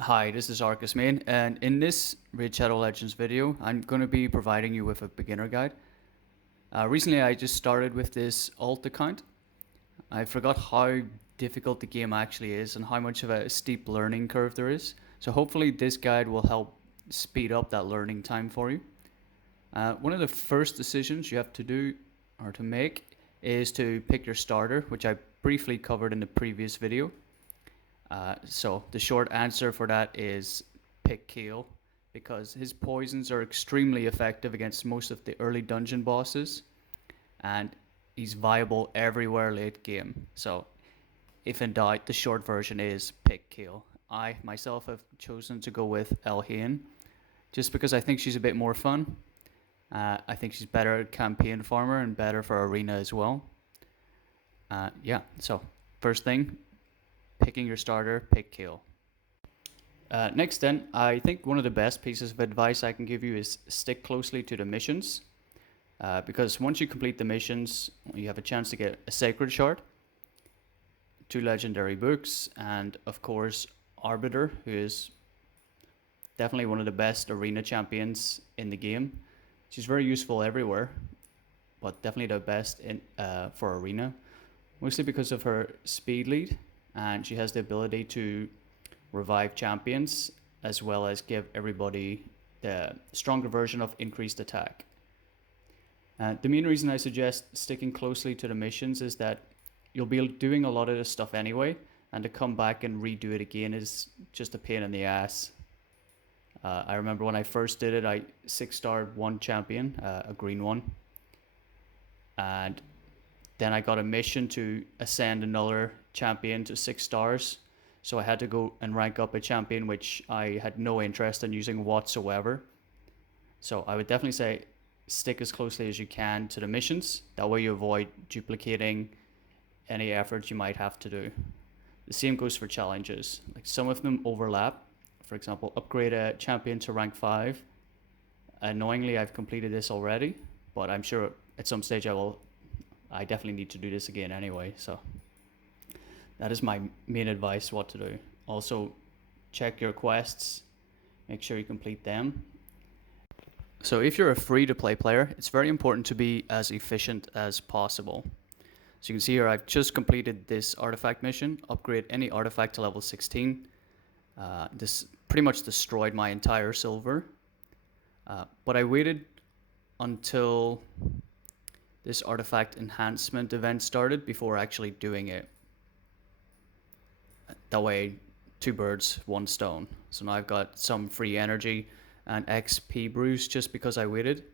Hi, this is Arcus Main, and in this Raid Shadow Legends video, I'm going to be providing you with a beginner guide. Recently, I just started with this alt account. I forgot how difficult the game actually is and how much of a steep learning curve there is. So hopefully this guide will help speed up that learning time for you. One of the first decisions you have to do or to make is to pick your starter, which I briefly covered in the previous video. So the short answer for that is pick Keel, because his poisons are extremely effective against most of the early dungeon bosses, and he's viable everywhere late game. So if in doubt, the short version is pick Keel. I myself have chosen to go with Elhain, just because I think she's a bit more fun. I think she's better at campaign farmer and better for arena as well. Yeah, so first thing, picking your starter, pick Kale. Next then, I think one of the best pieces of advice I can give you is stick closely to the missions. Because once you complete the missions, you have a chance to get a Sacred Shard, 2 legendary books, and of course Arbiter, who is definitely one of the best arena champions in the game. She's very useful everywhere, but definitely the best in for arena, mostly because of her speed lead, and she has the ability to revive champions as well as give everybody the stronger version of increased attack. The main reason I suggest sticking closely to the missions is that you'll be doing a lot of this stuff anyway, and to come back and redo it again is just a pain in the ass. I remember when I first did it, I 6-starred one champion, a green one, and then I got a mission to ascend another champion to 6 stars. So I had to go and rank up a champion which I had no interest in using whatsoever. So I would definitely say stick as closely as you can to the missions. That way you avoid duplicating any efforts you might have to do. The same goes for challenges. Like some of them overlap. For example, upgrade a champion to rank 5. Annoyingly, I've completed this already, but I'm sure at some stage I definitely need to do this again anyway. So that is my main advice what to do. Also, check your quests, make sure you complete them. So if you're a free-to-play player, it's very important to be as efficient as possible. So you can see here I've just completed this artifact mission, upgrade any artifact to level 16. This pretty much destroyed my entire silver. But I waited until this artifact enhancement event started before actually doing it. That way, 2 birds, 1 stone. So now I've got some free energy and XP brews just because I waited.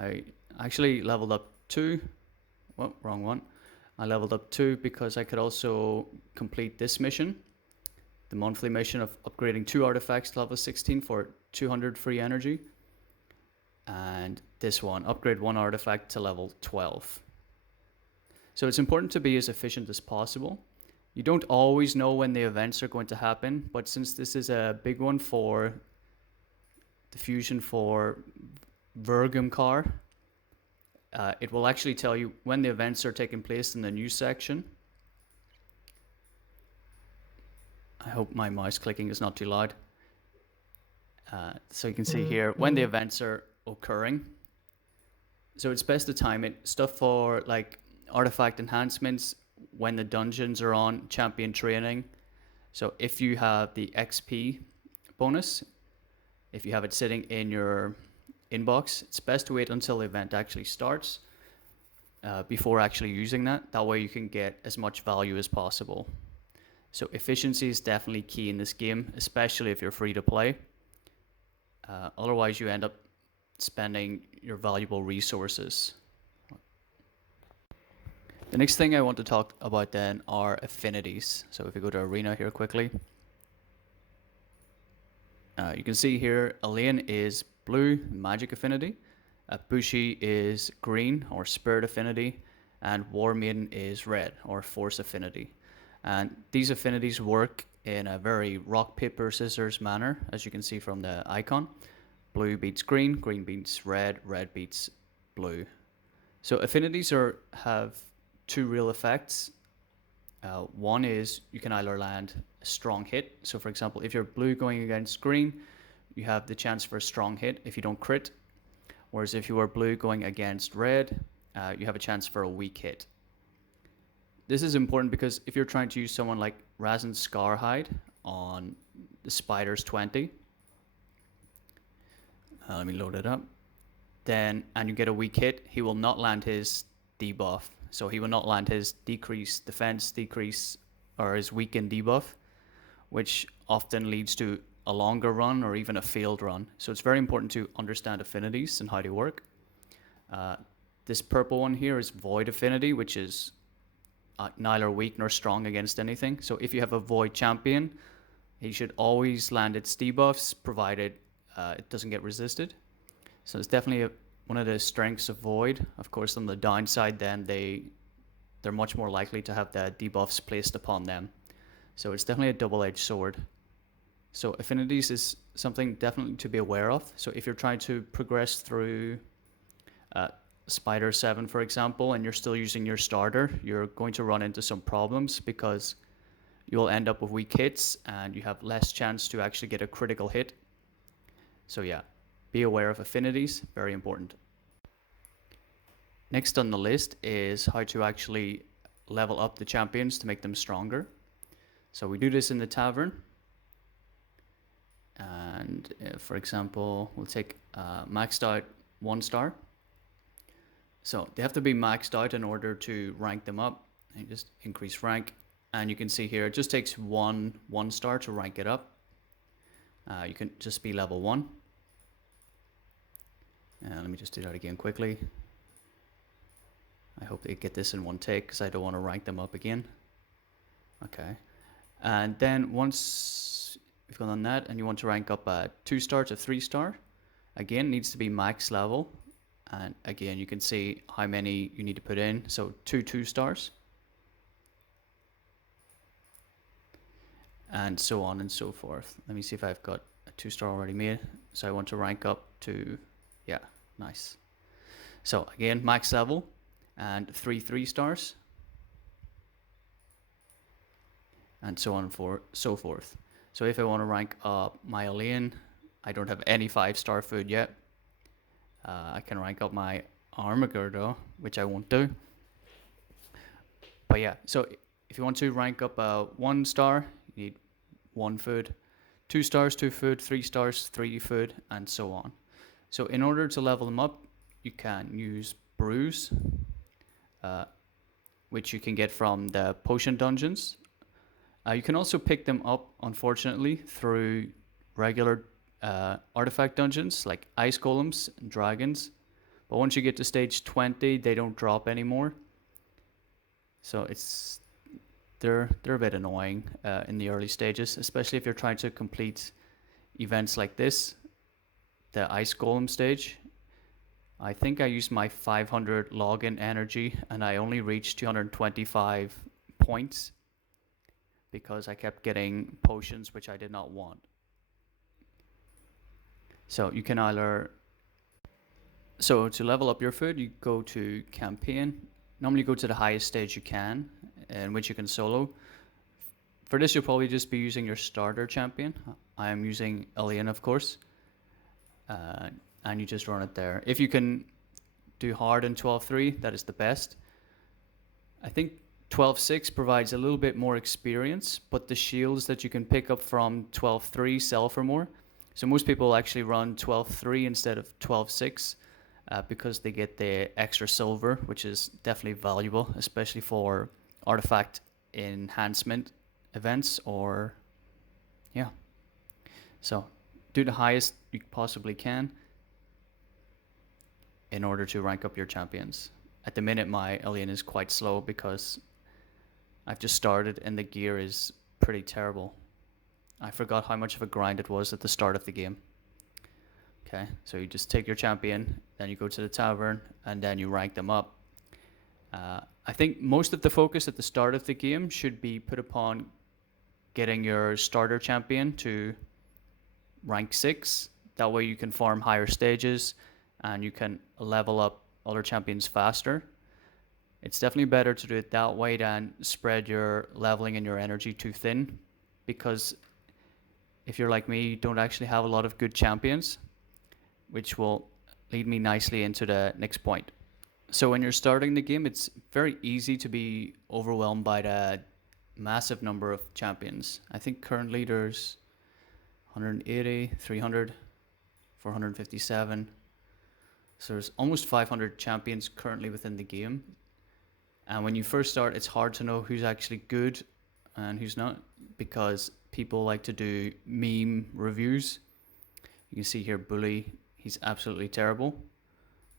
I actually leveled up 2. Well, wrong one. I leveled up 2 because I could also complete this mission. The monthly mission of upgrading 2 artifacts to level 16 for 200 free energy. And this one, upgrade 1 artifact to level 12. So it's important to be as efficient as possible. You don't always know when the events are going to happen, but since this is a big one for the fusion for Vergumkar, it will actually tell you when the events are taking place in the news section. I hope my mouse clicking is not too loud. So you can see here when the events are occurring. So it's best to time it. Stuff for like artifact enhancements when the dungeons are on champion training. So if you have the XP bonus, if you have it sitting in your inbox, it's best to wait until the event actually starts before actually using that. That way you can get as much value as possible. So efficiency is definitely key in this game, especially if you're free to play. Otherwise you end up spending your valuable resources. The next thing I want to talk about then are affinities. So if we go to arena here quickly, you can see here Elaine is blue, magic affinity, Bushi is green or spirit affinity, and War Maiden is red or force affinity. And these affinities work in a very rock, paper, scissors manner, as you can see from the icon. Blue beats green, green beats red, red beats blue. So affinities have 2 real effects. One is you can either land a strong hit. So for example, if you're blue going against green, you have the chance for a strong hit if you don't crit. Whereas if you are blue going against red, you have a chance for a weak hit. This is important because if you're trying to use someone like Razin Scarhide on the Spiders 20, let me load it up. Then, and you get a weak hit, he will not land his debuff. So he will not land his decrease defense, decrease, or his weaken debuff, which often leads to a longer run or even a failed run. So it's very important to understand affinities and how they work. This purple one here is Void Affinity, which is neither weak nor strong against anything. So if you have a Void champion, he should always land its debuffs, provided it doesn't get resisted. So it's definitely one of the strengths of Void. Of course, on the downside, then they're much more likely to have the debuffs placed upon them. So it's definitely a double-edged sword. So affinities is something definitely to be aware of. So if you're trying to progress through Spider 7, for example, and you're still using your starter, you're going to run into some problems because you'll end up with weak hits and you have less chance to actually get a critical hit. So yeah, be aware of affinities, very important. Next on the list is how to actually level up the champions to make them stronger. So we do this in the tavern. And for example, we'll take maxed out 1 star. So they have to be maxed out in order to rank them up. And just increase rank. And you can see here, it just takes one star to rank it up. You can just be level 1. Let me just do that again quickly. I hope they get this in one take because I don't want to rank them up again. Okay. And then once you've gone on that and you want to rank up a 2 star to 3 star, again, needs to be max level. And again, you can see how many you need to put in. So 2 stars. And so on and so forth. Let me see if I've got a 2 star already made. So I want to rank up to, yeah, nice. So again, max level and 3 stars. And so on and so forth. So if I want to rank up my Alien, I don't have any 5-star food yet. I can rank up my Armiger though, which I won't do. But yeah, so if you want to rank up 1 star, you need 1 food. 2 stars, 2 food. 3 stars, 3 food, and so on. So in order to level them up, you can use brews, which you can get from the potion dungeons. You can also pick them up, unfortunately, through regular artifact dungeons like ice golems and dragons. But once you get to stage 20, they don't drop anymore. So they're a bit annoying in the early stages, especially if you're trying to complete events like this, the ice golem stage. I think I used my 500 login energy and I only reached 225 points because I kept getting potions which I did not want. So you can either, so to level up your food, you go to campaign. Normally go to the highest stage you can, in which you can solo. For this, you'll probably just be using your starter champion. I am using Alien, of course. And you just run it there. If you can do hard in 12.3, that is the best. I think 12.6 provides a little bit more experience, but the shields that you can pick up from 12.3 sell for more. So most people actually run 12.3 instead of 12.6 because they get the extra silver, which is definitely valuable, especially for artifact enhancement events or, yeah. So do the highest you possibly can in order to rank up your champions. At the minute, my Alien is quite slow because I've just started and the gear is pretty terrible. I forgot how much of a grind it was at the start of the game. Okay, so you just take your champion, then you go to the tavern, and then you rank them up. I think most of the focus at the start of the game should be put upon getting your starter champion to rank 6. That way you can farm higher stages and you can level up other champions faster. It's definitely better to do it that way than spread your leveling and your energy too thin, because if you're like me, you don't actually have a lot of good champions, which will lead me nicely into the next point. So when you're starting the game, it's very easy to be overwhelmed by the massive number of champions. I think currently there's 180, 300, 457. So there's almost 500 champions currently within the game. And when you first start, it's hard to know who's actually good and who's not, because people like to do meme reviews. You can see here Bully, he's absolutely terrible.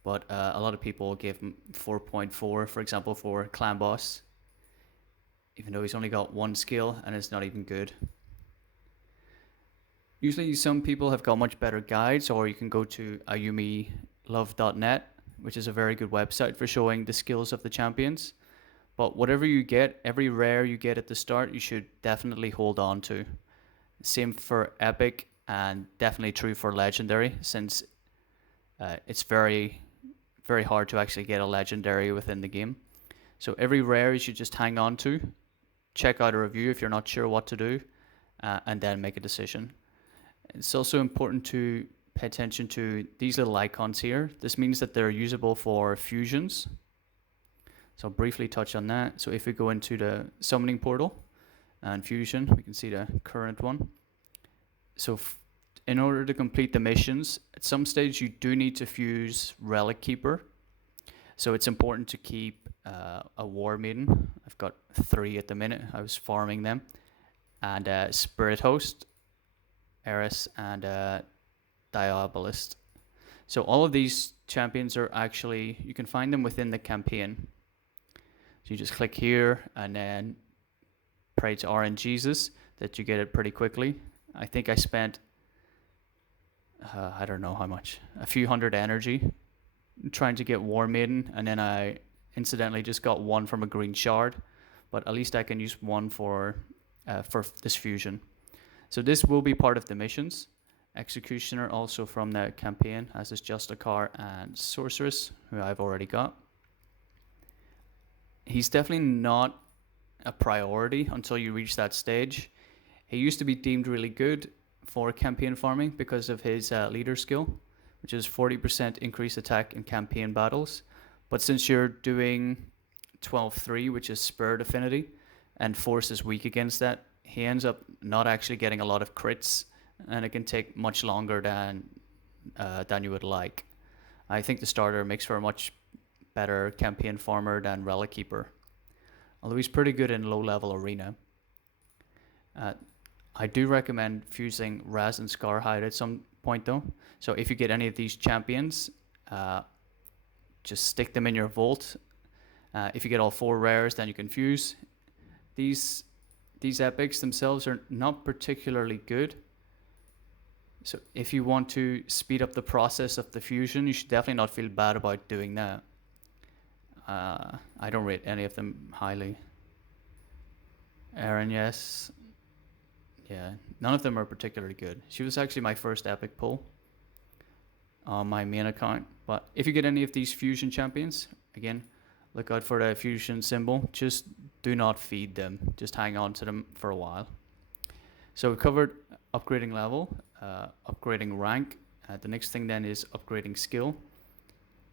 But a lot of people give him 4.4, for example, for Clan Boss, even though he's only got one skill and it's not even good. Usually some people have got much better guides, or you can go to ayumilove.net, which is a very good website for showing the skills of the champions. But whatever you get, every rare you get at the start, you should definitely hold on to. Same for epic, and definitely true for legendary, since it's very, very hard to actually get a legendary within the game. So every rare you should just hang on to, check out a review if you're not sure what to do, and then make a decision. It's also important to pay attention to these little icons here. This means that they're usable for fusions. So I'll briefly touch on that. So if we go into the summoning portal and fusion, we can see the current one. So in order to complete the missions, at some stage you do need to fuse Relic Keeper. So it's important to keep a War Maiden. I've got 3 at the minute. I was farming them. And Spirit Host, Eris, and Diabolist. So all of these champions are actually, you can find them within the campaign. So you just click here and then pray to RNGesus that you get it pretty quickly. I think I spent, I don't know how much, a few hundred energy trying to get War Maiden, and then I incidentally just got one from a green shard, but at least I can use one for this fusion. So this will be part of the missions. Executioner also from the campaign, as is Justicar and Sorceress, who I've already got. He's definitely not a priority until you reach that stage. He used to be deemed really good for campaign farming because of his leader skill, which is 40% increased attack in campaign battles. But since you're doing 12-3, which is Spirit Affinity, and Force is weak against that, he ends up not actually getting a lot of crits, and it can take much longer than you would like. I think the starter makes for a much better campaign farmer than Relic Keeper, although he's pretty good in low level arena. I do recommend fusing Raz and Scarhide at some point though. So if you get any of these champions, just stick them in your vault. If you get all 4 rares, then you can fuse. These epics themselves are not particularly good. So if you want to speed up the process of the fusion, you should definitely not feel bad about doing that. I don't rate any of them highly. Erin, yes. Yeah, none of them are particularly good. She was actually my first epic pull on my main account. But if you get any of these fusion champions, again, look out for the fusion symbol. Just do not feed them. Just hang on to them for a while. So we covered upgrading level, upgrading rank. The next thing then is upgrading skill.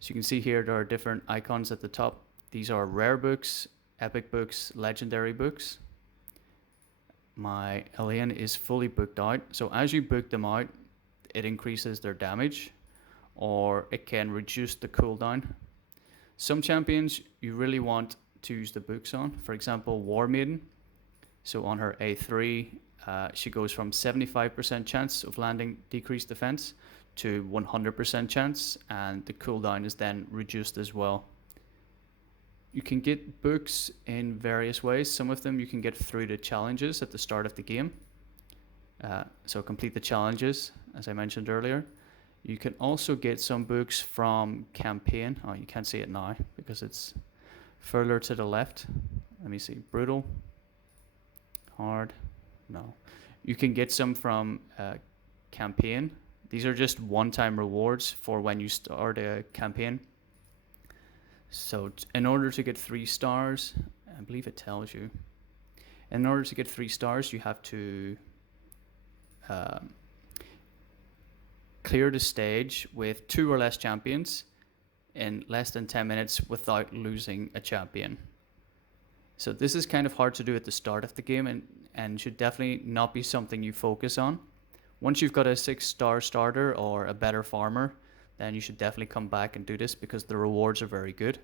So you can see here there are different icons at the top. These are rare books, epic books, legendary books. My alien is fully booked out. So as you book them out, it increases their damage, or it can reduce the cooldown. Some champions you really want to use the books on. For example, War Maiden. So on her A3, she goes from 75% chance of landing decreased defense to 100% chance, and the cooldown is then reduced as well. You can get books in various ways. Some of them you can get through the challenges at the start of the game. So complete the challenges, as I mentioned earlier. You can also get some books from campaign. Oh, you can't see it now because it's further to the left. Let me see. Brutal. Hard. No. You can get some from campaign. These are just one-time rewards for when you start a campaign. So in order to get 3 stars, I believe it tells you. In order to get 3 stars, you have to um, clear the stage with 2 or less champions in less than 10 minutes without losing a champion. So this is kind of hard to do at the start of the game, and should definitely not be something you focus on. Once you've got a 6-star starter or a better farmer, then you should definitely come back and do this because the rewards are very good.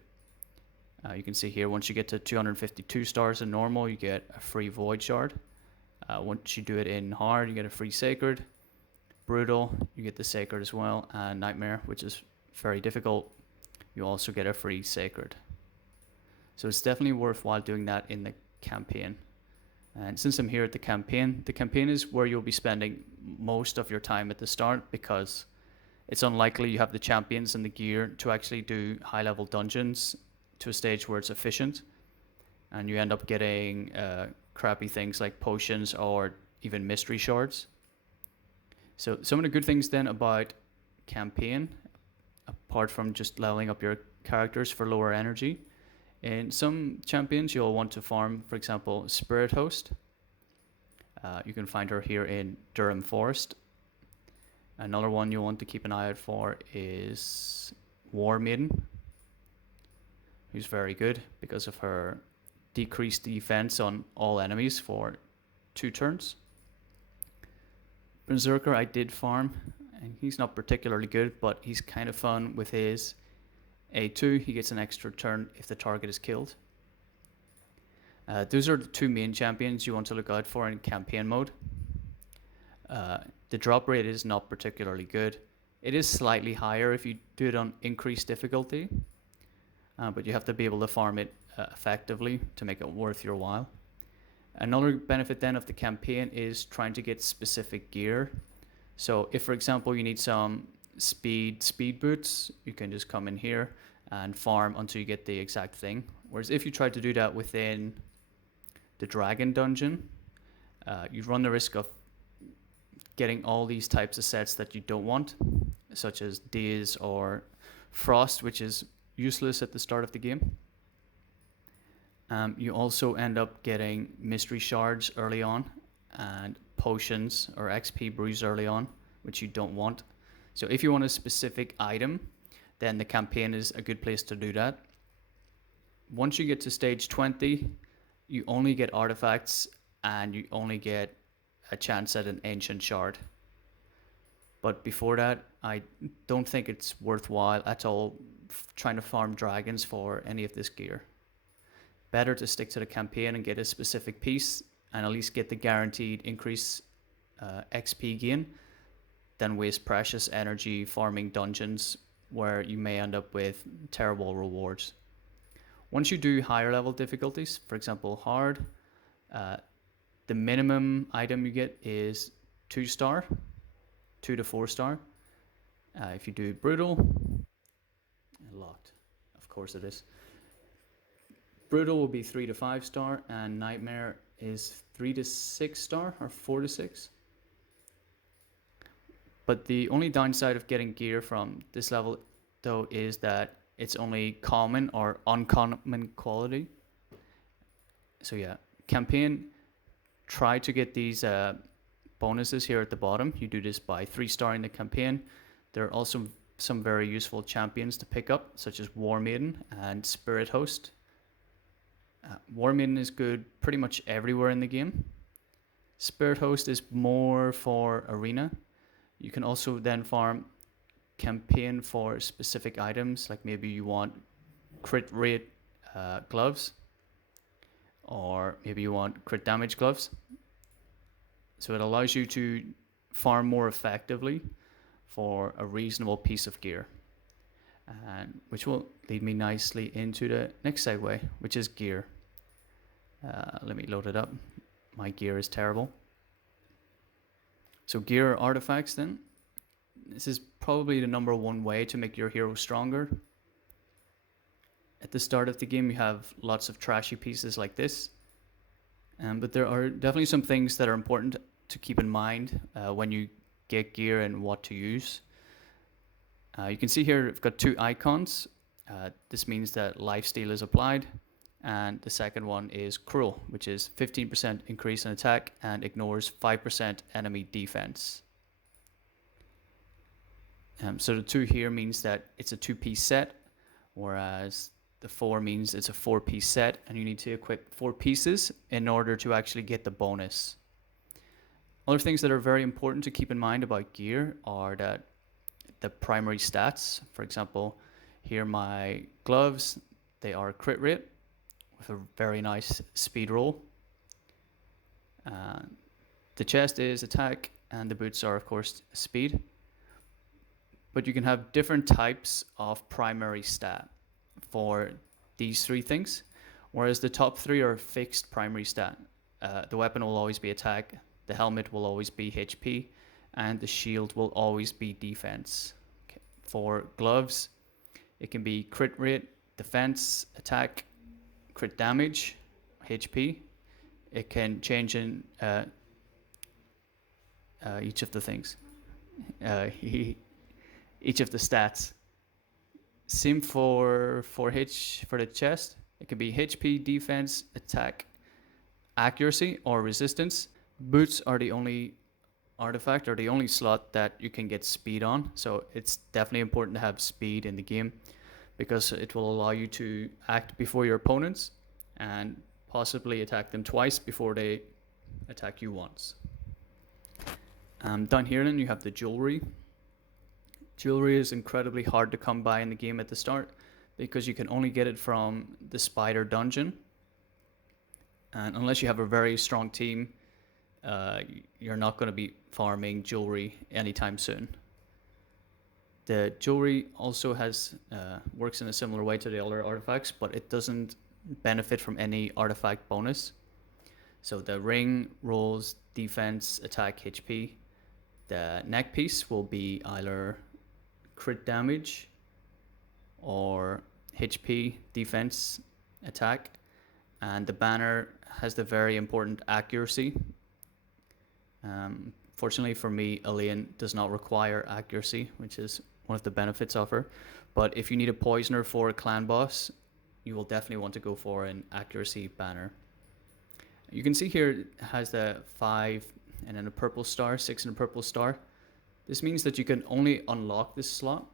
You can see here, once you get to 252 stars in normal, you get a free void shard. Once you do it in hard, you get a free sacred. Brutal, you get the sacred as well, and nightmare, which is very difficult, you also get a free sacred. So it's definitely worthwhile doing that in the campaign. And since I'm here at the campaign is where you'll be spending most of your time at the start, because it's unlikely you have the champions and the gear to actually do high level dungeons to a stage where it's efficient, and you end up getting crappy things like potions or even mystery shards. So some of the good things then about campaign, apart from just leveling up your characters for lower energy, in some champions you'll want to farm, for example, Spirit Host. You can find her here in Durham Forest. Another one you'll want to keep an eye out for is War Maiden, who's very good because of her decreased defense on all enemies for 2 turns. Berserker I did farm, and he's not particularly good, but he's kind of fun with his A2. He gets an extra turn if the target is killed. Those are the 2 main champions you want to look out for in campaign mode. The drop rate is not particularly good. It is slightly higher if you do it on increased difficulty, but you have to be able to farm it effectively to make it worth your while. Another benefit then of the campaign is trying to get specific gear. So if, for example, you need some speed boots, you can just come in here and farm until you get the exact thing. Whereas if you try to do that within the dragon dungeon, you run the risk of getting all these types of sets that you don't want, such as Daze or Frost, which is useless at the start of the game. You also end up getting mystery shards early on and potions or XP brews early on, which you don't want. So if you want a specific item, then the campaign is a good place to do that. Once you get to stage 20, you only get artifacts and you only get a chance at an ancient shard. But before that, I don't think it's worthwhile at all trying to farm dragons for any of this gear. Better to stick to the campaign and get a specific piece and at least get the guaranteed increase XP gain than waste precious energy farming dungeons where you may end up with terrible rewards. Once you do higher level difficulties, for example hard, the minimum item you get is 2-star, 2 to 4-star. If you do brutal, locked, of course it is. Brutal will be 3 to 5-star, and nightmare is 3 to 6-star or 4 to 6. But the only downside of getting gear from this level though is that it's only common or uncommon quality. So yeah, campaign, try to get these bonuses here at the bottom. You do this by 3-starring the campaign. There are also some very useful champions to pick up, such as War Maiden and Spirit Host. War Maiden is good pretty much everywhere in the game. Spirit Host is more for arena. You can also then farm campaign for specific items, like maybe you want crit rate gloves, or maybe you want crit damage gloves. So it allows you to farm more effectively for a reasonable piece of gear, and which will lead me nicely into the next segue, which is gear. Let me load it up. My gear is terrible. So gear artifacts then. This is probably the number one way to make your hero stronger. At the start of the game you have lots of trashy pieces like this, but there are definitely some things that are important to keep in mind when you get gear and what to use. You can see here I've got 2 icons. This means that lifesteal is applied. And the second one is Cruel, which is 15% increase in attack and ignores 5% enemy defense. So the 2 here means that it's a 2-piece set, whereas the 4 means it's a 4-piece set, and you need to equip 4 pieces in order to actually get the bonus. Other things that are very important to keep in mind about gear are that the primary stats, for example, here my gloves, they are crit rate with a very nice speed roll. The chest is attack, and the boots are, of course, speed. But you can have different types of primary stat for these 3 things, whereas the top 3 are fixed primary stat. The weapon will always be attack, the helmet will always be HP, and the shield will always be defense. Okay. For gloves, it can be crit rate, defense, attack, crit damage, HP. It can change in each of the things. Each of the stats. Same for the chest. It can be HP, defense, attack, accuracy, or resistance. Boots are the only artifact or the only slot that you can get speed on. So it's definitely important to have speed in the game because it will allow you to act before your opponents and possibly attack them twice before they attack you once. Down here then you have the jewelry. Jewelry is incredibly hard to come by in the game at the start because you can only get it from the spider dungeon. And unless you have a very strong team, you're not going to be farming jewelry anytime soon. The jewelry also has works in a similar way to the other artifacts, but it doesn't benefit from any artifact bonus. So the ring rolls defense, attack, HP. The neck piece will be either crit damage or HP, defense, attack, and the banner has the very important accuracy. Fortunately for me, Alien does not require accuracy, which is one of the benefits of her. But if you need a poisoner for a clan boss, you will definitely want to go for an accuracy banner. You can see here it has the 5 and then a purple star, 6 and a purple star. This means that you can only unlock this slot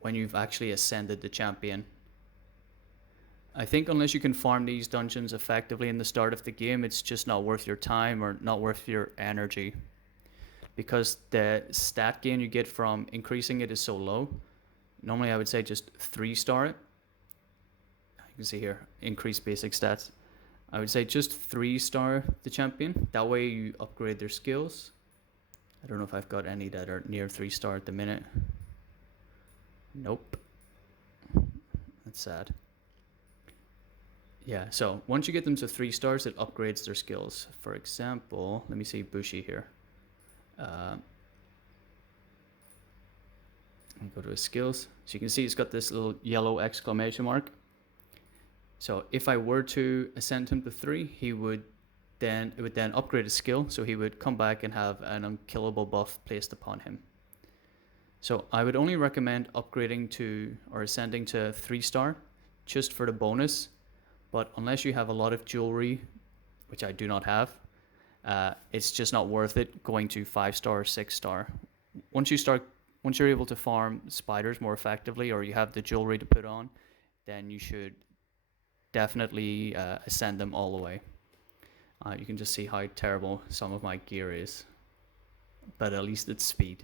when you've actually ascended the champion. I think unless you can farm these dungeons effectively in the start of the game, it's just not worth your time or not worth your energy. Because the stat gain you get from increasing it is so low. Normally I would say just 3-star it. You can see here, increase basic stats. I would say just 3-star the champion. That way you upgrade their skills. I don't know if I've got any that are near 3-star at the minute. Nope. That's sad. Yeah, so once you get them to 3 stars, it upgrades their skills. For example, let me see Bushi here. I'll go to his skills. So you can see he's got this little yellow exclamation mark. So if I were to ascend him to 3, it would then upgrade his skill. So he would come back and have an unkillable buff placed upon him. So I would only recommend upgrading to or ascending to 3-star just for the bonus. But unless you have a lot of jewelry, which I do not have, it's just not worth it going to 5-star or 6-star. Once you're able to farm spiders more effectively, or you have the jewelry to put on, then you should definitely ascend them all the way. You can just see how terrible some of my gear is, but at least it's speed.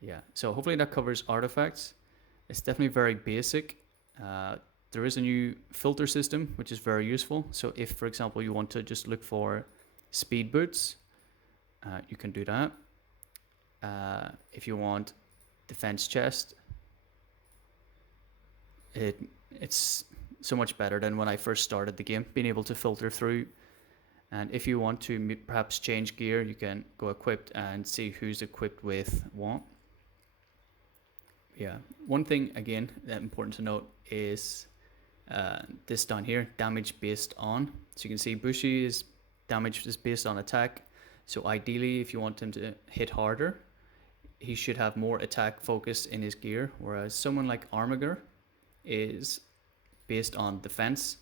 Yeah, so hopefully that covers artifacts. It's definitely very basic. There is a new filter system, which is very useful. So if, for example, you want to just look for speed boots, you can do that. If you want defense chest, it's so much better than when I first started the game, being able to filter through. And if you want to perhaps change gear, you can go equipped and see who's equipped with what. Yeah, one thing again that important to note is this down here, damage based on. So you can see Bushi's damage is based on attack. So ideally, if you want him to hit harder, he should have more attack focus in his gear, whereas someone like Armiger is based on defense.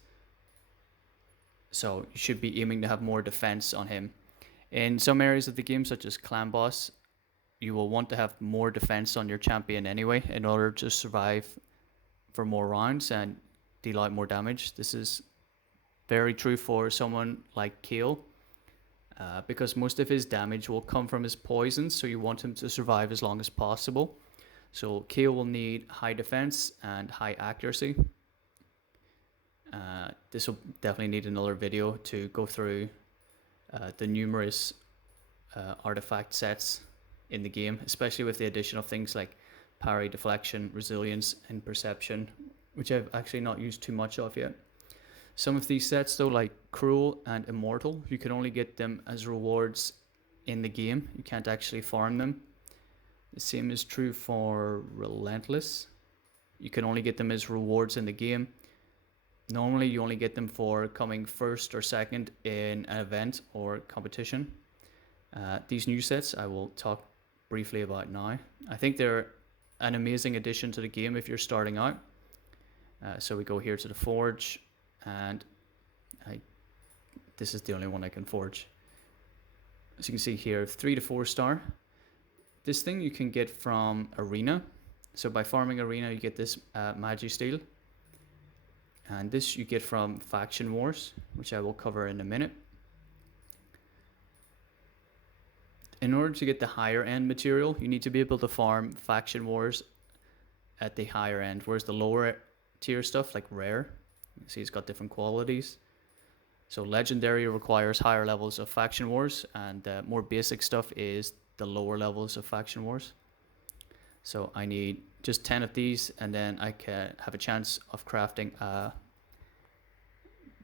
So you should be aiming to have more defense on him. In some areas of the game, such as Clan Boss, you will want to have more defense on your champion anyway in order to survive for more rounds and deal out more damage. This is very true for someone like Kale, because most of his damage will come from his poisons, so you want him to survive as long as possible. So Kale will need high defense and high accuracy. This will definitely need another video to go through the numerous artifact sets in the game, especially with the addition of things like parry, deflection, resilience, and perception, which I've actually not used too much of yet. Some of these sets though, like Cruel and Immortal, you can only get them as rewards in the game. You can't actually farm them. The same is true for Relentless. You can only get them as rewards in the game. Normally you only get them for coming first or second in an event or competition. These new sets I will talk briefly about now. I think they're an amazing addition to the game if you're starting out. So we go here to the Forge, and this is the only one I can forge. As you can see here, 3 to 4 star. This thing you can get from Arena. So by farming Arena you get this Magi Steel. And this you get from Faction Wars, which I will cover in a minute. In order to get the higher end material, you need to be able to farm Faction Wars at the higher end, whereas the lower tier stuff, like Rare, you see it's got different qualities. So Legendary requires higher levels of Faction Wars, and more basic stuff is the lower levels of Faction Wars. So I need just 10 of these, and then I can have a chance of crafting a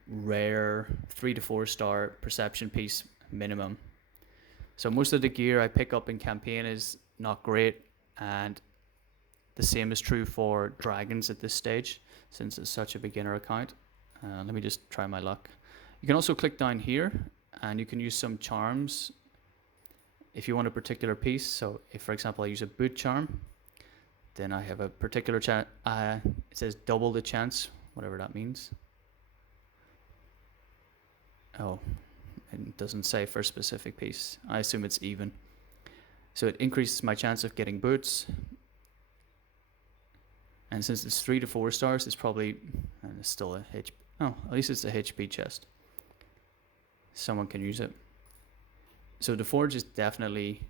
rare 3 to 4 star perception piece minimum. So most of the gear I pick up in campaign is not great, and the same is true for dragons at this stage, since it's such a beginner account. Let me just try my luck. You can also click down here, and you can use some charms if you want a particular piece. So if, for example, I use a boot charm, then I have a particular chance. It says double the chance, whatever that means. Oh, it doesn't say for a specific piece. I assume it's even. So it increases my chance of getting boots. And since it's 3 to 4 stars, it's probably, and it's still a HP. Oh, at least it's a HP chest. Someone can use it. So the Forge is definitely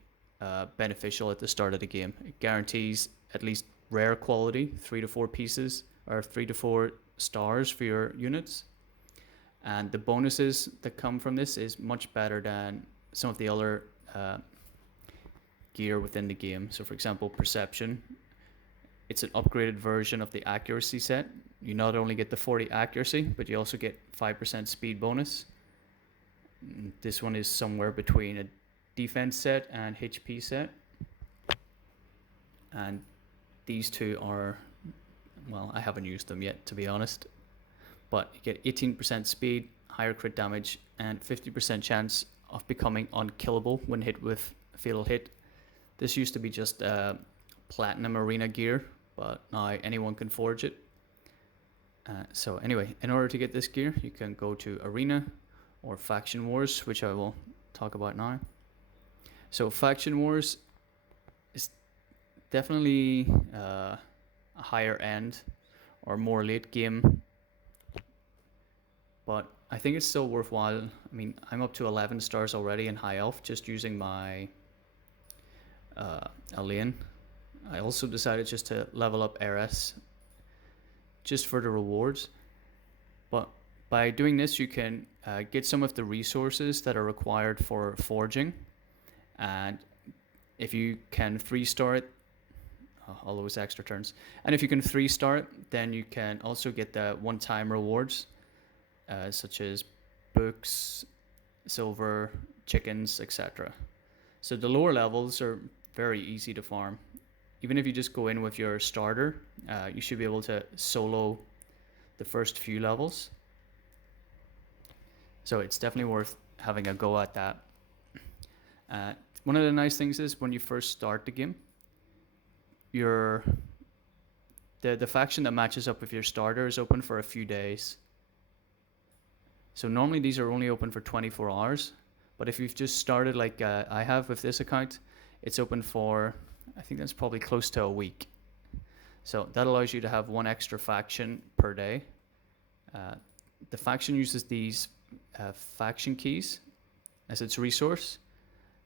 beneficial at the start of the game. It guarantees at least rare quality, 3 to 4 pieces, or 3 to 4 stars for your units. And the bonuses that come from this is much better than some of the other gear within the game. So for example, Perception, it's an upgraded version of the accuracy set. You not only get the 40 accuracy, but you also get 5% speed bonus. This one is somewhere between a defense set and HP set. And these two are, well, I haven't used them yet, to be honest. But you get 18% speed, higher crit damage, and 50% chance of becoming unkillable when hit with fatal hit. This used to be just platinum arena gear, but now anyone can forge it. So anyway, in order to get this gear, you can go to Arena or Faction Wars, which I will talk about now. So Faction Wars is definitely a higher end or more late game, but I think it's still worthwhile. I mean, I'm up to 11 stars already in High Elf just using my Alien. I also decided just to level up RS just for the rewards. But by doing this, you can get some of the resources that are required for forging. And if you can 3-star it, all those extra turns. And if you can 3-star it, then you can also get the one-time rewards, such as books, silver, chickens, etc. So the lower levels are very easy to farm. Even if you just go in with your starter, you should be able to solo the first few levels. So it's definitely worth having a go at that. One of the nice things is when you first start the game, your the faction that matches up with your starter is open for a few days. So normally these are only open for 24 hours, but if you've just started like I have with this account, it's open for, I think that's probably close to a week. So that allows you to have one extra faction per day. The faction uses these faction keys as its resource.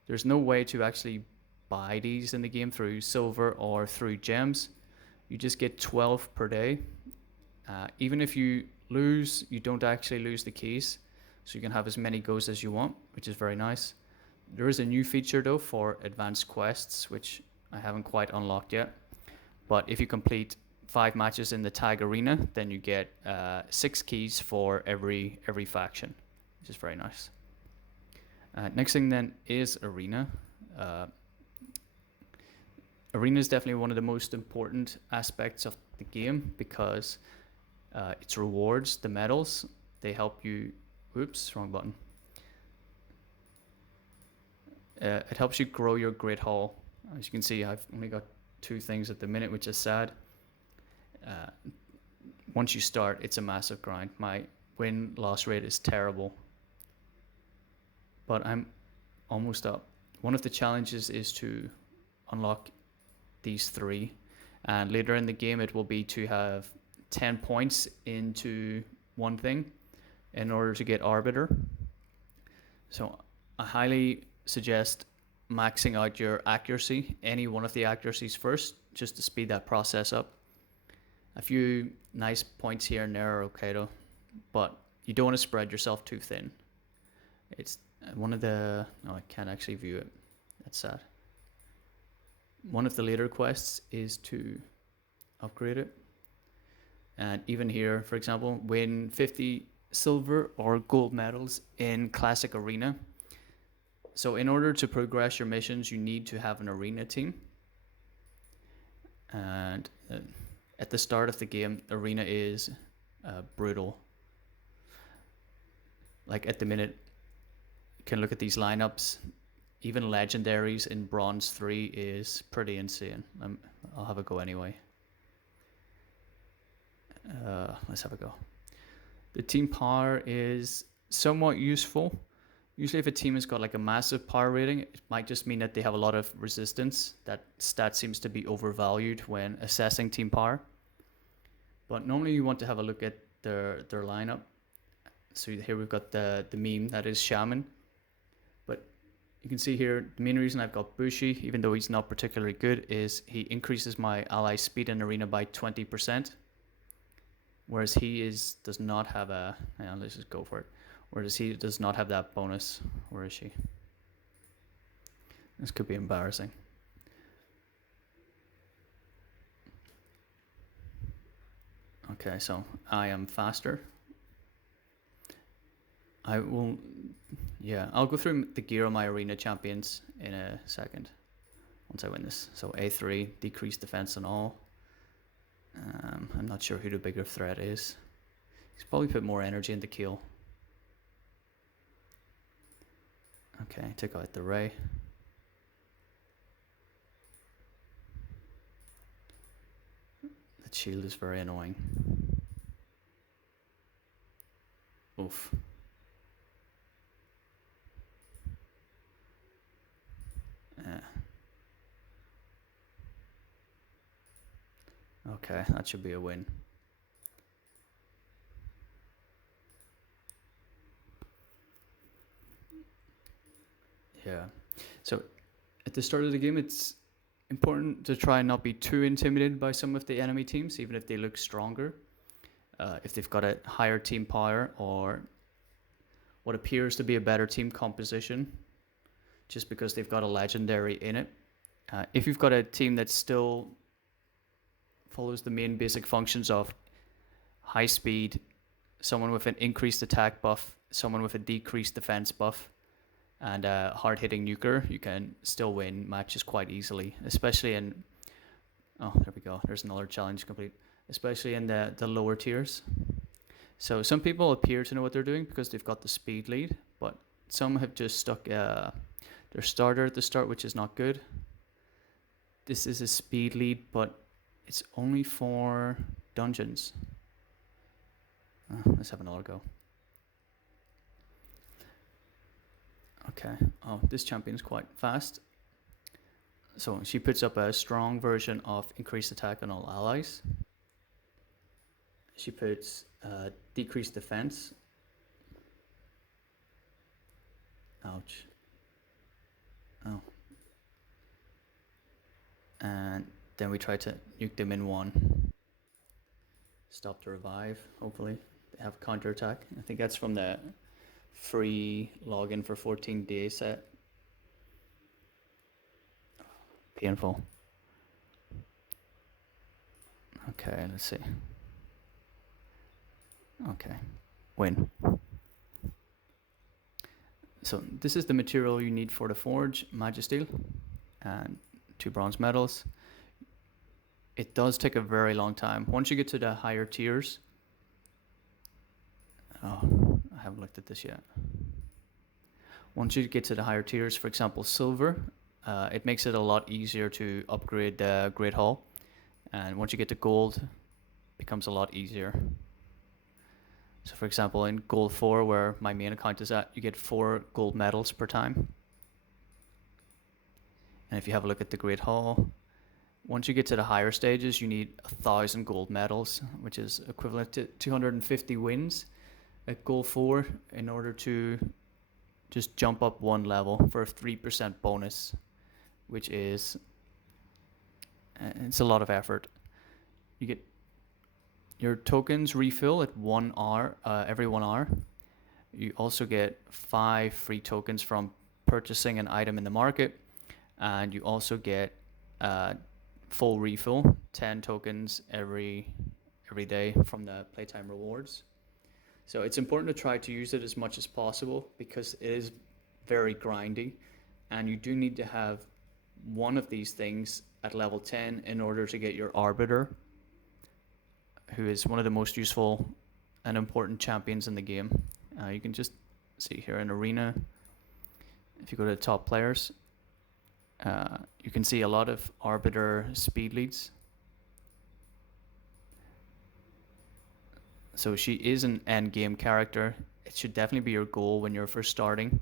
There's no way to actually buy these in the game through silver or through gems. You just get 12 per day. Even if you lose, you don't actually lose the keys, so you can have as many goes as you want, which is very nice. There is a new feature though for advanced quests, which I haven't quite unlocked yet, but if you complete 5 matches in the tag arena, then you get 6 keys for every faction, which is very nice. Next thing then is arena. Arena is definitely one of the most important aspects of the game because its rewards, the medals, they help you. Oops, wrong button. It helps you grow your grid haul. As you can see, I've only got 2 things at the minute, which is sad. Once you start, it's a massive grind. My win-loss rate is terrible, but I'm almost up. One of the challenges is to unlock these 3, and later in the game it will be to have 10 points into one thing in order to get Arbiter. So I highly suggest maxing out your accuracy, any one of the accuracies first, just to speed that process up. A few nice points here and there are okay though, but you don't want to spread yourself too thin. It's one of the, I can't actually view it, that's sad. One of the later quests is to upgrade it. And even here, for example, win 50 silver or gold medals in Classic Arena. So in order to progress your missions, you need to have an arena team. And at the start of the game, arena is brutal. Like at the minute, you can look at these lineups. Even legendaries in bronze 3 is pretty insane. I'll have a go anyway. Let's have a go. The team power is somewhat useful. Usually if a team has got like a massive power rating, it might just mean that they have a lot of resistance. That stat seems to be overvalued when assessing team power. But normally you want to have a look at their lineup. So here we've got the meme that is Shaman. But you can see here, the main reason I've got Bushi, even though he's not particularly good, is he increases my ally speed in arena by 20%. Whereas he does not have a, let's just go for it. Whereas he does not have that bonus. Where is she? This could be embarrassing. Okay, so I am faster. I will, I'll go through the gear of my arena champions in a second. Once I win this. So A3, decreased defense and all. I'm not sure who the bigger threat is. He's probably put more energy into kill. Okay, take out the Ray. The shield is very annoying. Oof. Okay, that should be a win. Yeah. So at the start of the game, it's important to try and not be too intimidated by some of the enemy teams, even if they look stronger. If they've got a higher team power or what appears to be a better team composition, just because they've got a legendary in it. If you've got a team that still follows the main basic functions of high speed, someone with an increased attack buff, someone with a decreased defense buff, and a hard-hitting nuker, you can still win matches quite easily, especially in, oh, there we go, there's another challenge complete, especially in the lower tiers. So some people appear to know what they're doing because they've got the speed lead, but some have just stuck their starter at the start, which is not good. This is a speed lead, but it's only for dungeons. Let's have another go. Okay. Oh, this champion's quite fast. So she puts up a strong version of increased attack on all allies. She puts decreased defense. Ouch. Oh. And then we try to nuke them in one. Stop the revive, hopefully. They have counterattack. I think that's from the free login for 14 days set. Painful. Okay, let's see. Okay, win. So this is the material you need for the forge, Magisteel, and 2 bronze medals. It does take a very long time. Once you get to the higher tiers, oh, I haven't looked at this yet. Once you get to the higher tiers, for example, silver, it makes it a lot easier to upgrade the Great Hall. And once you get to gold, it becomes a lot easier. So for example, in gold 4, where my main account is at, you get 4 gold medals per time. And if you have a look at the Great Hall, once you get to the higher stages, you need 1,000 gold medals, which is equivalent to 250 wins at gold 4 in order to just jump up 1 level for a 3% bonus, which is, it's a lot of effort. You get your tokens refill at 1 hour, every 1 hour. You also get 5 free tokens from purchasing an item in the market, and you also get full refill, 10 tokens every day from the playtime rewards. So it's important to try to use it as much as possible because it is very grindy, and you do need to have one of these things at level 10 in order to get your Arbiter, who is one of the most useful and important champions in the game. You can just see here in Arena, if you go to the top players, you can see a lot of Arbiter speed leads. So she is an end game character. It should definitely be your goal when you're first starting.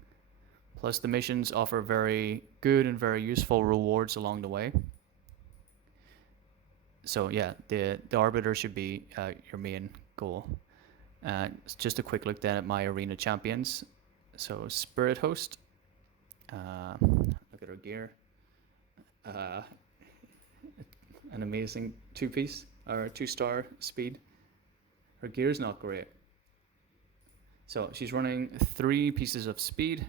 Plus the missions offer very good and very useful rewards along the way. So yeah, the Arbiter should be your main goal. Just a quick look then at my arena champions. So Spirit Host, look at her gear. An amazing 2-piece or 2-star speed. Her gear is not great. So she's running 3 pieces of speed.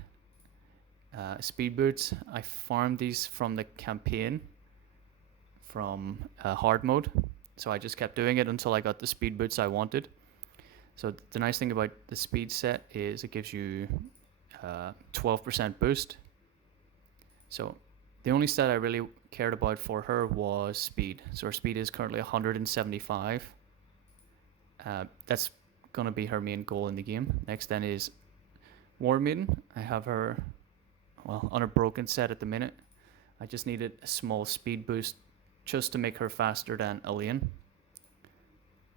Speed boots. I farmed these from the campaign from hard mode. So I just kept doing it until I got the speed boots I wanted. So the nice thing about the speed set is it gives you 12% boost. So the only stat I really cared about for her was speed. So her speed is currently 175. That's going to be her main goal in the game. Next then is War Maiden. I have her, well, on a broken set at the minute. I just needed a small speed boost just to make her faster than Elaine.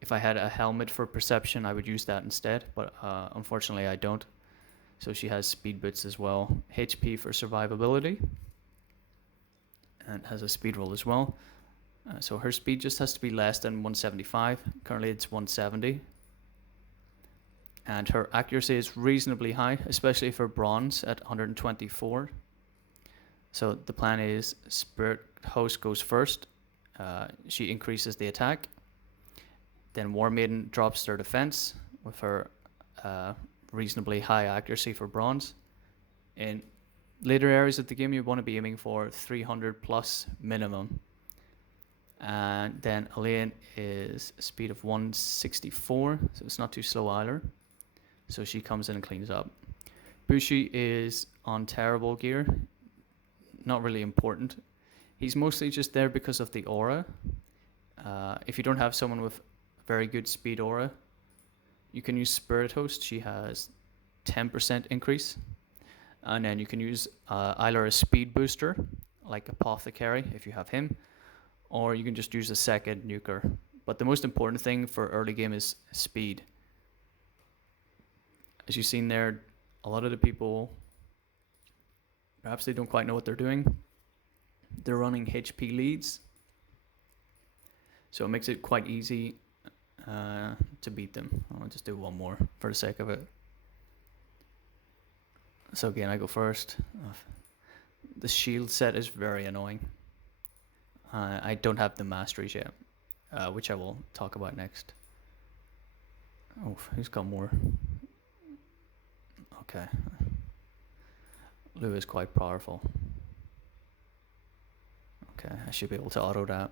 If I had a helmet for perception, I would use that instead, but unfortunately I don't. So she has speed boots as well. HP for survivability. And has a speed roll as well. So her speed just has to be less than 175. Currently it's 170. And her accuracy is reasonably high, especially for bronze at 124. So the plan is Spirit Host goes first. She increases the attack. Then War Maiden drops their defense with her reasonably high accuracy for bronze. In later areas of the game, you want to be aiming for 300 plus minimum. And then Elaine is speed of 164, so it's not too slow either. So she comes in and cleans up. Bushi is on terrible gear, not really important. He's mostly just there because of the aura. If you don't have someone with very good speed aura, you can use Spirit Host. She has 10% increase. And then you can use either a speed booster like Apothecary if you have him, or you can just use a second nuker. But the most important thing for early game is speed. As you've seen there, a lot of the people, perhaps they don't quite know what they're doing. They're running HP leads, so it makes it quite easy to beat them. I'll just do one more for the sake of it. So again, I go first. The shield set is very annoying. I don't have the Masteries yet, which I will talk about next. Oh, who's got more? Okay. Lou is quite powerful. Okay, I should be able to auto that.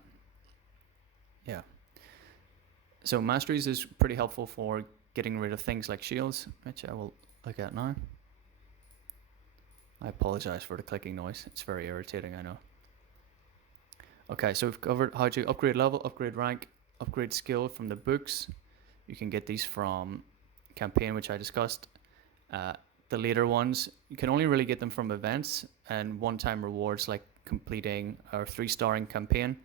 Yeah. So Masteries is pretty helpful for getting rid of things like shields, which I will look at now. I apologize for the clicking noise. It's very irritating, I know. Okay, so we've covered how to upgrade level, upgrade rank, upgrade skill from the books. You can get these from campaign, which I discussed. The later ones, you can only really get them from events and one-time rewards like completing our 3-starring campaign,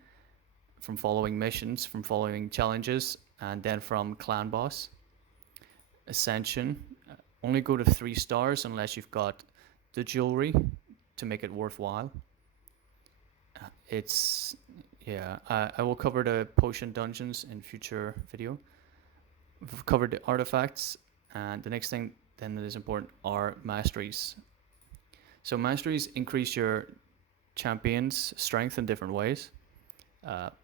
from following missions, from following challenges, and then from clan boss. Ascension, only go to 3 stars unless you've got the jewelry to make it worthwhile. I will cover the potion dungeons in future video. We've covered the artifacts, and the next thing then that is important are masteries. So masteries increase your champion's strength in different ways. At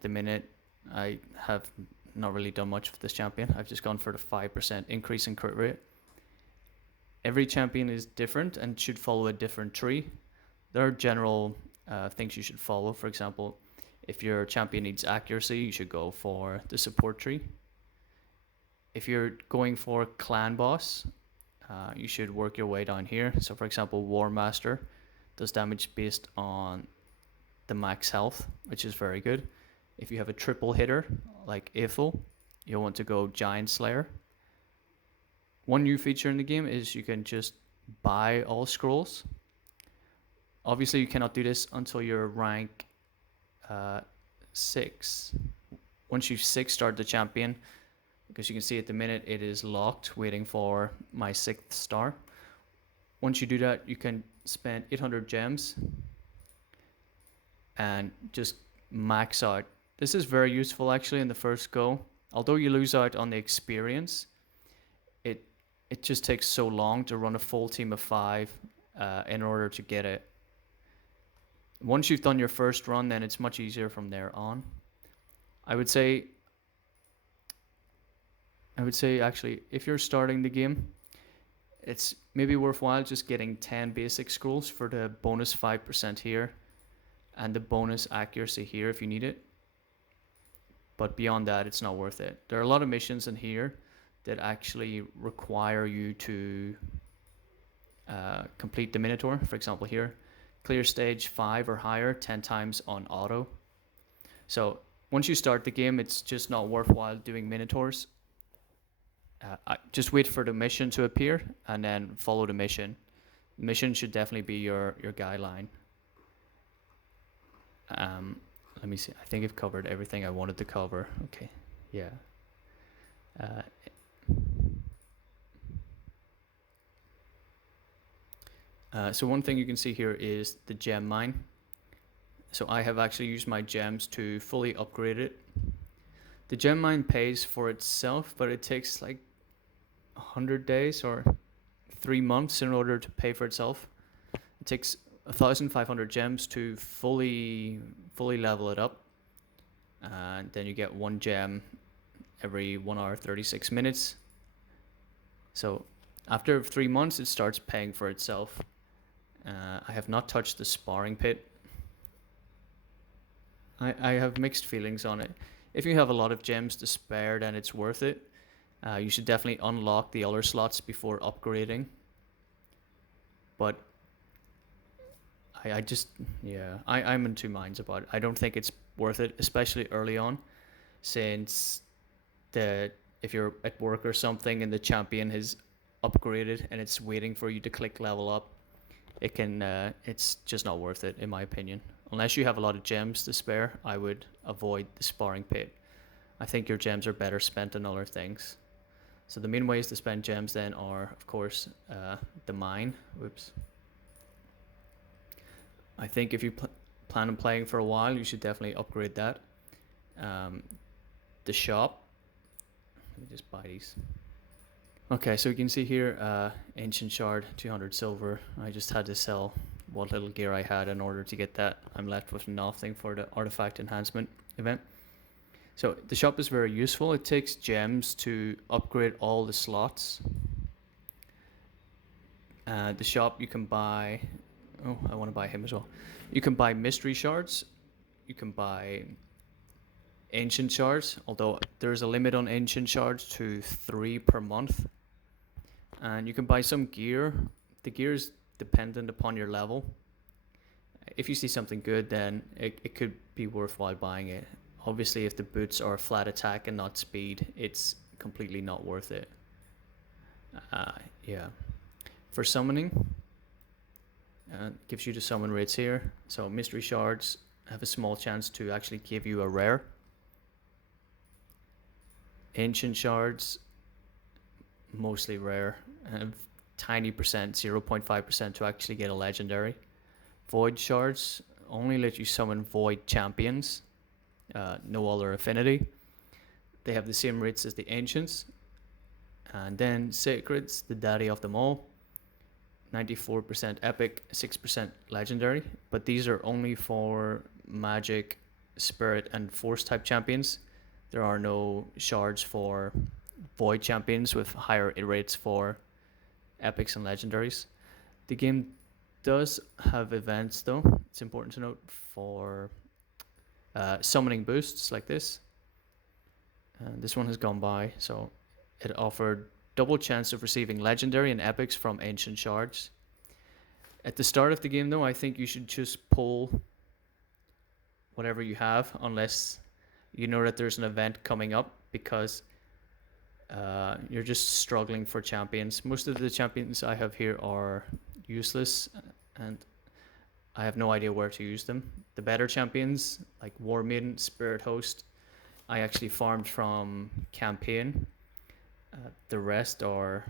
the minute, I have not really done much for this champion. I've just gone for the 5% increase in crit rate. Every champion is different and should follow a different tree. There are general things you should follow. For example, if your champion needs accuracy, you should go for the support tree. If you're going for clan boss, you should work your way down here. So for example, War Master does damage based on the max health, which is very good. If you have a triple hitter like Ethel, you'll want to go Giant Slayer. One new feature in the game is you can just buy all scrolls. Obviously, you cannot do this until you're rank 6. Once you 6-star the champion, because you can see at the minute it is locked, waiting for my 6th star. Once you do that, you can spend 800 gems and just max out. This is very useful actually in the first go. Although you lose out on the experience, it just takes so long to run a full team of 5 in order to get it. Once you've done your first run, then it's much easier from there on. I would say actually, if you're starting the game, it's maybe worthwhile just getting 10 basic scrolls for the bonus 5% here and the bonus accuracy here if you need it. But beyond that, it's not worth it. There are a lot of missions in here that actually require you to complete the Minotaur. For example here, clear stage 5 or higher 10 times on auto. So once you start the game, it's just not worthwhile doing Minotaurs. Just wait for the mission to appear and then follow the mission. The mission should definitely be your guideline. Let me see. I think I've covered everything I wanted to cover. Okay. Yeah. So one thing you can see here is the gem mine. So I have actually used my gems to fully upgrade it. The gem mine pays for itself, but it takes like 100 days or 3 months in order to pay for itself. It takes 1,500 gems to fully level it up, and then you get 1 gem every 1 hour 36 minutes. So after 3 months, it starts paying for itself. I have not touched the sparring pit. I have mixed feelings on it. If you have a lot of gems to spare, then it's worth it. You should definitely unlock the other slots before upgrading. But I'm in two minds about it. I don't think it's worth it, especially early on, since if you're at work or something and the champion has upgraded and it's waiting for you to click level up, it's just not worth it in my opinion. Unless you have a lot of gems to spare, I would avoid the sparring pit. I think your gems are better spent on other things. So the main ways to spend gems then are, of course, the mine. Whoops. I think if you plan on playing for a while, you should definitely upgrade that. The shop. Let me just buy these. Okay, so you can see here, ancient shard, 200 silver. I just had to sell what little gear I had in order to get that. I'm left with nothing for the artifact enhancement event. So the shop is very useful. It takes gems to upgrade all the slots. The shop you can buy. Oh, I want to buy him as well. You can buy mystery shards. You can buy ancient shards, although there's a limit on ancient shards to 3 per month. And you can buy some gear. The gear is dependent upon your level. If you see something good, then it could be worthwhile buying it. Obviously, if the boots are flat attack and not speed, it's completely not worth it. Yeah. For summoning, gives you the summon rates here. So mystery shards have a small chance to actually give you a rare. Ancient shards, mostly rare, and tiny percent, 0.5% to actually get a legendary. Void shards only let you summon void champions, no other affinity. They have the same rates as the ancients. And then sacreds, the daddy of them all, 94% epic, 6% legendary, but these are only for magic, spirit, and force type champions. There are no shards for void champions with higher rates for epics and legendaries. The game does have events though, it's important to note, for summoning boosts like this. This one has gone by, so it offered double chance of receiving legendary and epics from ancient shards. At the start of the game though, I think you should just pull whatever you have unless you know that there's an event coming up, because you're just struggling for champions. Most of the champions I have here are useless and I have no idea where to use them. The better champions like War Maiden, Spirit Host, I actually farmed from campaign. The rest are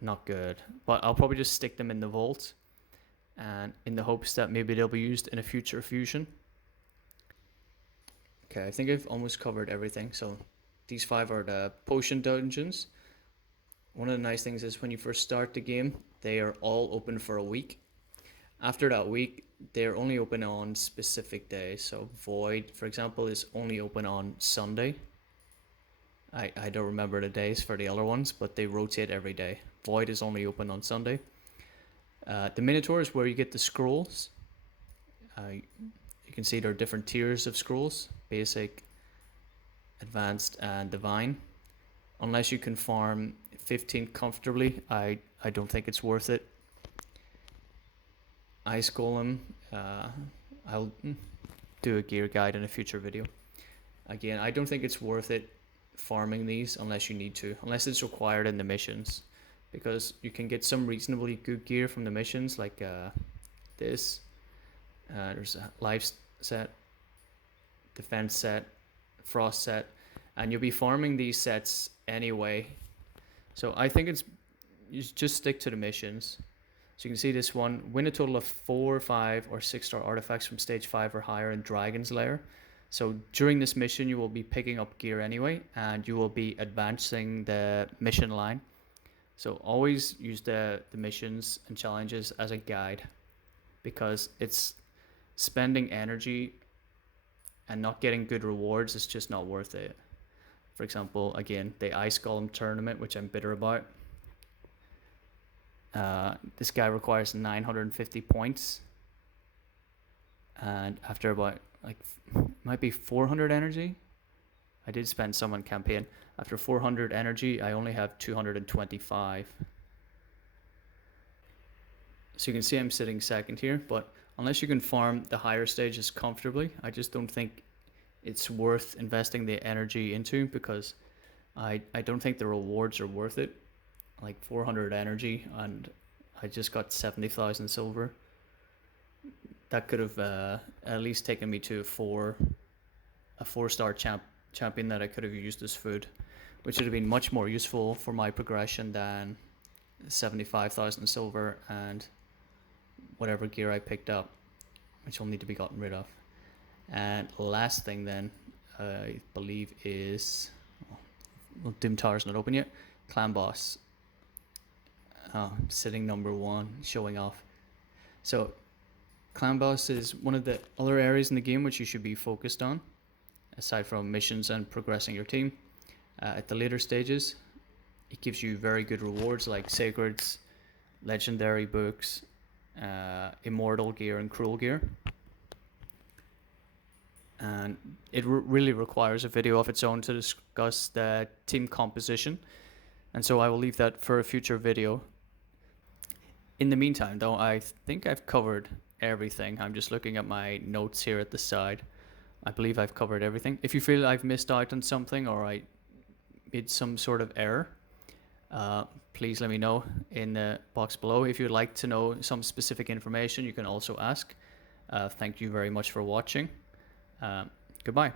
not good, but I'll probably just stick them in the vault and in the hopes that maybe they'll be used in a future fusion. Okay, I think I've almost covered everything. So these 5 are the potion dungeons. One of the nice things is when you first start the game, they are all open for a week. After that week, they're only open on specific days. So Void, for example, is only open on Sunday. I don't remember the days for the other ones, but they rotate every day. Void is only open on Sunday. The Minotaur is where you get the scrolls. You can see there are different tiers of scrolls: basic, advanced, and divine. Unless you can farm 15 comfortably, I don't think it's worth it. Ice Golem, I'll do a gear guide in a future video. Again, I don't think it's worth it farming these unless you need to, unless it's required in the missions, because you can get some reasonably good gear from the missions, like this. There's a life set, defense set, frost set, and you'll be farming these sets anyway. So I think you just stick to the missions. So you can see this one: win a total of 4, 5, or 6-star artifacts from stage 5 or higher in Dragon's Lair. So during this mission, you will be picking up gear anyway, and you will be advancing the mission line. So always use the missions and challenges as a guide, because it's spending energy and not getting good rewards is just not worth it. For example, again, the Ice Golem tournament, which I'm bitter about. This guy requires 950 points, and after about might be 400 energy. I did spend some on campaign. After 400 energy, I only have 225. So you can see I'm sitting second here, but unless you can farm the higher stages comfortably, I just don't think it's worth investing the energy into, because I don't think the rewards are worth it. Like 400 energy, and I just got 70,000 silver. That could have at least taken me to a 4-star champion that I could have used as food, which would have been much more useful for my progression than 75,000 silver and whatever gear I picked up, which will need to be gotten rid of. And last thing then, I believe is, well, Doom Tower's not open yet. Clan Boss. Sitting number 1, showing off. So Clan Boss is one of the other areas in the game which you should be focused on, aside from missions and progressing your team. At the later stages, it gives you very good rewards like sacreds, legendary books, immortal gear and cruel gear. And it really requires a video of its own to discuss the team composition, and so I will leave that for a future video. In the meantime though, I think I've covered everything. I'm just looking at my notes here at the side. I believe I've covered everything. If you feel I've missed out on something or I made some sort of error, please let me know in the box below. If you'd like to know some specific information, you can also ask. Thank you very much for watching. Goodbye.